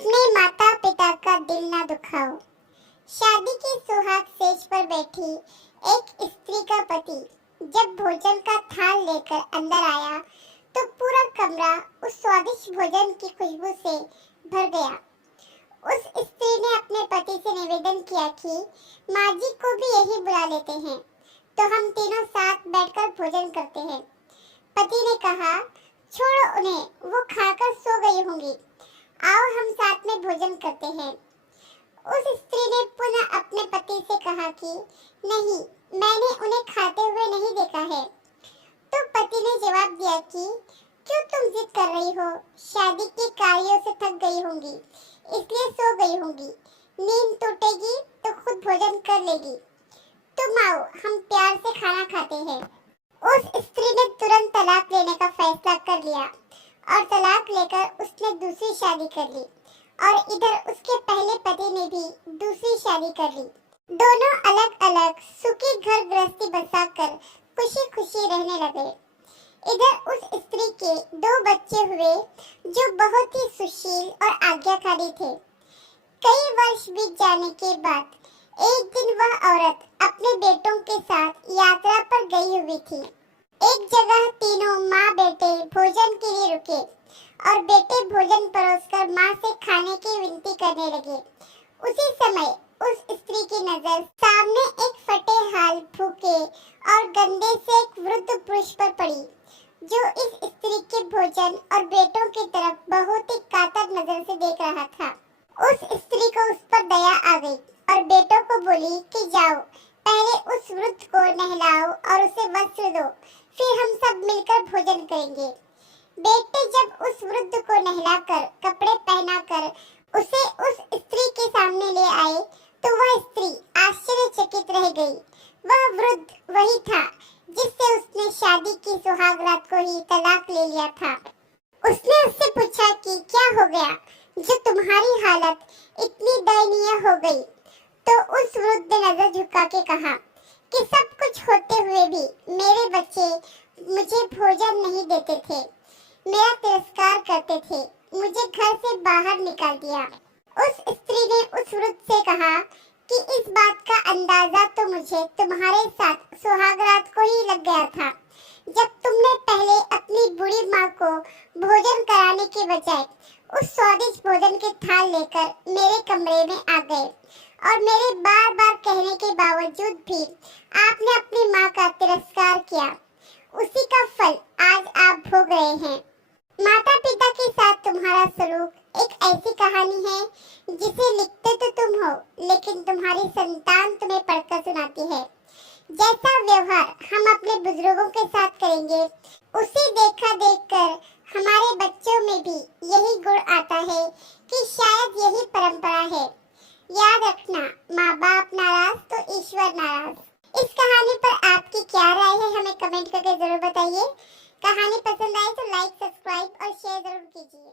अपने माता पिता का दिल ना दुखाओ। शादी के सुहाग सेज पर बैठी एक स्त्री का पति जब भोजन का थाल लेकर अंदर आया तो पूरा कमरा उस स्वादिष्ट भोजन की खुशबू से भर गया। उस स्त्री ने अपने पति से निवेदन किया कि माँ जी को भी यही बुला लेते हैं तो हम तीनों साथ बैठकर भोजन करते हैं। पति ने कहा, छोड़ो उन्हें, वो खाकर सो गई होंगी, आओ हम साथ में भोजन करते हैं। उस स्त्री ने पुनः अपने पति से कहा कि नहीं, मैंने उन्हें खाते हुए नहीं देखा है। तो पति ने जवाब दिया कि क्यों तुम जिद कर रही हो, शादी के कार्यों से थक गई होंगी इसलिए सो गई होंगी, नींद टूटेगी तो खुद भोजन कर लेगी, तुम आओ हम प्यार से खाना खाते हैं। उस स्त्री ने तुरंत तलाक लेने का फैसला कर लिया और तलाक लेकर उसने दूसरी शादी कर ली और इधर उसके पहले पति ने भी दूसरी शादी कर ली। दोनों अलग अलग सुखी घर गृहस्थी बसाकर खुशी खुशी रहने लगे। इधर उस स्त्री के 2 बच्चे हुए जो बहुत ही सुशील और आज्ञाकारी थे। कई वर्ष बीत जाने के बाद एक दिन वह औरत अपने बेटों के साथ यात्रा पर गई हुई थी। एक जगह तीनों माँ बेटे भोजन के लिए रुके और बेटे भोजन परोसकर माँ से खाने की विनती करने लगे। उसी समय उस स्त्री की नजर सामने एक फटे हाल, भूखे और गंदे से एक वृद्ध पुरुष पर पड़ी जो इस स्त्री के भोजन और बेटों की तरफ बहुत ही कातर नजर से देख रहा था। उस स्त्री को उस पर दया आ गई और बेटों को बोली कि जाओ, पहले उस वृद्ध को नहलाओ और उसे वस्त्र दो, फिर हम सब मिलकर भोजन करेंगे। बेटे जब उस वृद्ध को नहलाकर कपड़े पहनाकर उसे उस स्त्री के सामने ले आए तो वह स्त्री आश्चर्यचकित रह गई। वह वृद्ध वही था जिससे उसने शादी की सुहाग रात को ही तलाक ले लिया था। उसने उससे पूछा कि क्या हो गया जो तुम्हारी हालत इतनी दयनीय हो गई। तो उस वृद्ध ने नजर झुका के कहा कि सब कुछ होते हुए भी मेरे बच्चे मुझे भोजन नहीं देते थे, मेरा तिरस्कार करते थे, मुझे घर से बाहर निकाल दिया। उस स्त्री ने उस वृद्ध से कहा कि इस बात का अंदाजा तो मुझे तुम्हारे साथ सुहागरात को ही लग गया था, जब तुमने पहले अपनी बूढ़ी माँ को भोजन कराने के बजाय उस स्वादिष्ट भोजन के थाल लेकर मेरे कमरे में आ गए और मेरे बार बार कहने के बावजूद भी आपने अपनी माँ का तिरस्कार किया। उसी का फल आज आप भोग रहे हैं। माता पिता के साथ तुम्हारा सलूक एक ऐसी कहानी है जिसे लिखते तो तुम हो, लेकिन तुम्हारी संतान तुम्हें पढ़कर सुनाती है। जैसा व्यवहार हम अपने बुजुर्गों के साथ करेंगे, उसे देखा देखकर हमारे बच्चों में भी यही गुण आता है कि शायद यही परंपरा है। याद रखना, माँ बाप नाराज तो ईश्वर नाराज। इस कहानी पर आपकी क्या राय है, हमें कमेंट करके जरूर बताइए। कहानी पसंद आए तो लाइक, सब्सक्राइब और शेयर जरूर कीजिए।